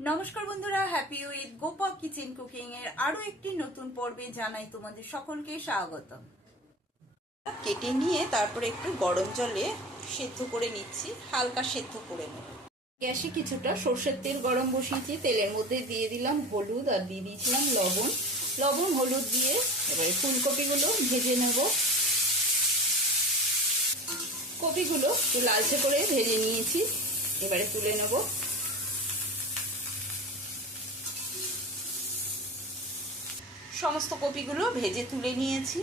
নমস্কার বন্ধুরা, happy with Gopa kitchen cooking এর আরো একটি নতুন পর্বে জানাই তোমাদের সকলকে স্বাগত। কেটে নিয়ে তারপরে একটু গরম জলে সেদ্ধ করে নিচ্ছি, হালকা সেদ্ধ করে নেব। গ্যাসে কিছুটা সর্ষের তেল গরম বসিয়েছি, তেলের মধ্যে দিয়ে দিলাম হলুদ আর দিয়ে দিয়েছিলাম লবণ হলুদ দিয়ে এবারে ফুলকপিগুলো ভেজে নেব। কপিগুলো একটু লালচে করে ভেজে নিয়েছি, এবারে তুলে নেব। সমস্ত কপিগুলো ভেজে তুলে নিয়েছি।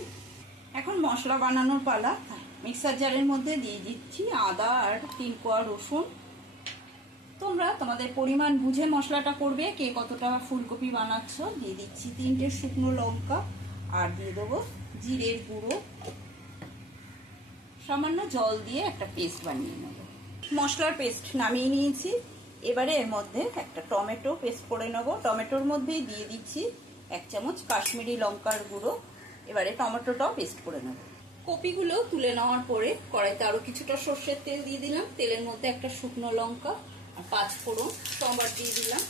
এখন মশলা বানানোর পালা। মিক্সার জারের মধ্যে দিয়ে দিচ্ছি আদা আর 3 কোয়া রসুন। তোমরা তোমাদের পরিমাণ বুঝে মশলাটা করবে, কে কতটা ফুলকপি বানাচ্ছ। দিয়ে দিচ্ছি 3টে শুকনো লঙ্কা আর দিয়ে দেবো জিরের গুঁড়ো। সামান্য জল দিয়ে একটা পেস্ট বানিয়ে নেব। মশলার পেস্ট নামিয়ে নিয়েছি, এবারে এর মধ্যে একটা টমেটো পেস্ট করে নেব। টমেটোর মধ্যেই দিয়ে দিচ্ছি 1 চামচ কাশ্মীরি লঙ্কার গুঁড়ো। এবারে টমেটোটাও পেস্ট করে নেব। কপিগুলো তুলে নেওয়ার পরে কড়াইতে আরো কিছুটা সর্ষের তেল দিয়ে দিলাম। তেলের মধ্যে একটা শুকনো লঙ্কা আর 5 ফোড়ন সম্বার দিয়ে দিলাম।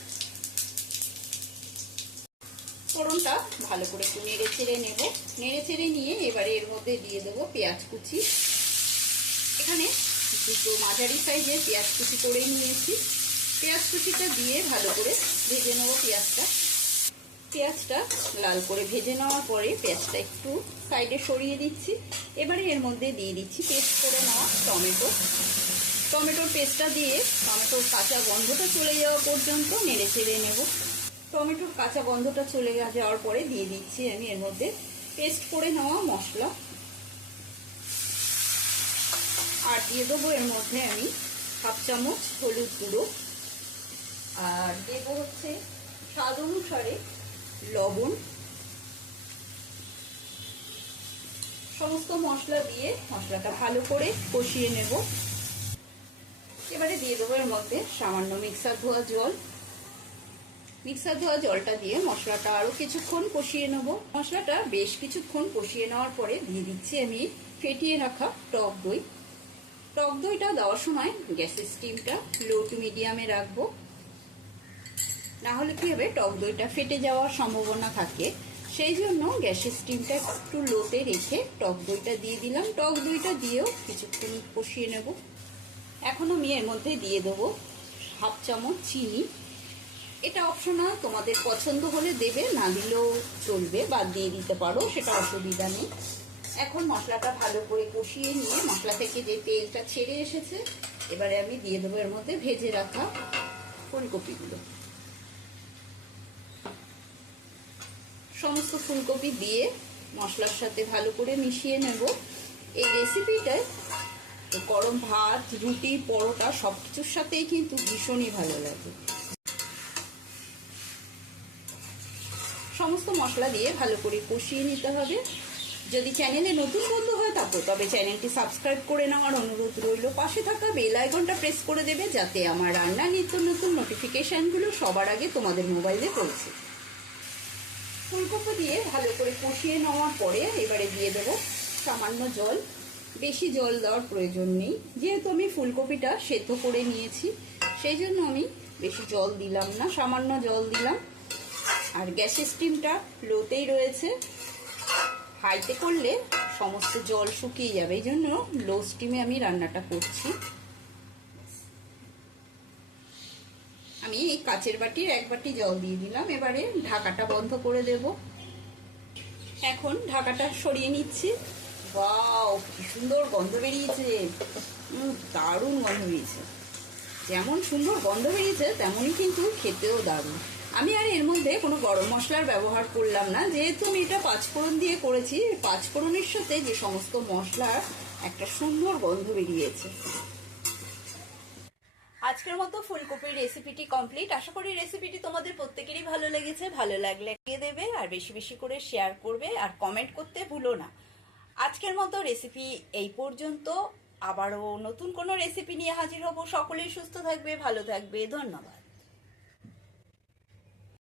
ফোড়নটা ভালো করে একটু নেড়ে চেড়ে নেব। নেড়ে চেড়ে নিয়ে এবারে এর মধ্যে দিয়ে দেবো পেঁয়াজ কুচি। এখানে দুটো মাঝারি সাইজের পেঁয়াজ কুচি করে নিয়েছি। পেঁয়াজ কুচিটা দিয়ে ভালো করে ভেজে নেব। পেঁয়াজটা লাল করে ভেজে নেওয়ার পরে পেঁয়াজটা একটু সাইডে সরিয়ে দিচ্ছি। এবারে এর মধ্যে দিয়ে দিচ্ছি পেস্ট করে নেওয়া টমেটোর পেস্টটা দিয়ে টমেটোর কাঁচা গন্ধটা চলে যাওয়া পর্যন্ত নেড়ে চেড়ে নেব। টমেটোর কাঁচা গন্ধটা চলে যাওয়ার পরে দিয়ে দিচ্ছি আমি এর মধ্যে পেস্ট করে নেওয়া মশলা। আর দিয়ে দেবো এর মধ্যে আমি 1/2 চামচ হলুদ গুঁড়ো আর দেবো হচ্ছে স্বাদ অনুসারে লবণ। সমস্ত মশলা দিয়ে মশলাটা ভালো করে কষিয়ে নেব। এবারে দিয়ে দেবো এর মধ্যে সামান্য মিক্সার ধোয়া জলটা দিয়ে মশলাটা আরো কিছুক্ষণ কষিয়ে নেব। মশলাটা বেশ কিছুক্ষণ কষিয়ে নেওয়ার পরে দিয়ে দিচ্ছি আমি ফেটিয়ে রাখা টক দইটা দেওয়ার সময় গ্যাসের স্টিমটা লো টু মিডিয়ামে রাখবো, না হলে কি হবে টক দইটা ফেটে যাওয়ার সম্ভাবনা থাকে। সেই জন্য গ্যাসের স্টিমটা একটু লোতে রেখে টক দইটা দিয়ে দিলাম। টক দইটা দিয়েও কিছুক্ষণ কষিয়ে নেব। এখন আমি এর মধ্যে দিয়ে দেবো 1/2 চামচ চিনি। এটা অপশনাল, তোমাদের পছন্দ হলে দেবে, না দিলেও চলবে, বাদ দিয়ে দিতে পারো, সেটা অসুবিধা নেই। এখন মশলাটা ভালো করে কষিয়ে নিয়ে মশলা থেকে যে তেলটা ছেড়ে এসেছে, এবারে আমি দিয়ে দেবো এর মধ্যে ভেজে রাখা ফুলকপিগুলো। সমস্ত ফুলকপি দিয়ে মশলার সাথে ভালো করে মিশিয়ে নেব। এই রেসিপিটায় গরম ভাত, রুটি, পরোটা সবকিছুর সাথেই কিন্তু ভীষণই ভালো লাগে। সমস্ত মশলা দিয়ে ভালো করে কষিয়ে নিতে হবে। যদি চ্যানেলে নতুন বন্ধু হয়ে থাকো তবে চ্যানেলটি সাবস্ক্রাইব করে নেওয়ার অনুরোধ রইল। পাশে থাকা বেল আইকনটা প্রেস করে দেবে, যাতে আমার রান্নার নিত্য নতুন নোটিফিকেশনগুলো সবার আগে তোমাদের মোবাইলে পৌঁছে। ফুলকপি দিয়ে ভালো করে কষিয়ে নেওয়ার পরে এবারে দিয়ে দেবো সামান্য জল। বেশি জল দেওয়ার প্রয়োজন নেই, যেহেতু আমি ফুলকপিটা সেদ্ধ করে নিয়েছি, সেই জন্য আমি বেশি জল দিলাম না, সামান্য জল দিলাম। আর গ্যাসের স্টিমটা লোতেই রয়েছে, হাইতে করলে সমস্ত জল শুকিয়ে যাবে, এই জন্য লো স্টিমে আমি রান্নাটা করছি। আমি এই কাচের বাটির 1 বাটি জল দিয়ে দিলাম। এবারে ঢাকাটা বন্ধ করে দেব। এখন ঢাকাটা সরিয়ে নিচ্ছি। ওয়াও, কি সুন্দর গন্ধ বেরিয়েছে, দারুণ গন্ধ বেরিয়েছে। যেমন সুন্দর গন্ধ বেরিয়েছে তেমনই কিন্তু খেতেও দারুণ। আমি আর এর মধ্যে কোনো গরম মশলার ব্যবহার করলাম না, যেহেতু আমি এটা 5 ফোড়ন দিয়ে করেছি। 5 ফোড়নের সাথে যে সমস্ত মশলার একটা সুন্দর গন্ধ বেরিয়েছে। আজকের মতো ফুলকপির রেসিপিটি কমপ্লিট। আশা করি রেসিপিটি তোমাদের প্রত্যেকেরই ভালো লেগেছে। ভালো লাগলে দিয়ে দেবে আর বেশি বেশি করে শেয়ার করবে আর কমেন্ট করতে ভুলো না। আজকের মতো রেসিপি এই পর্যন্ত। আবারও নতুন কোনো রেসিপি নিয়ে হাজির হব। সকলেই সুস্থ থাকবে, ভালো থাকবে। ধন্যবাদ।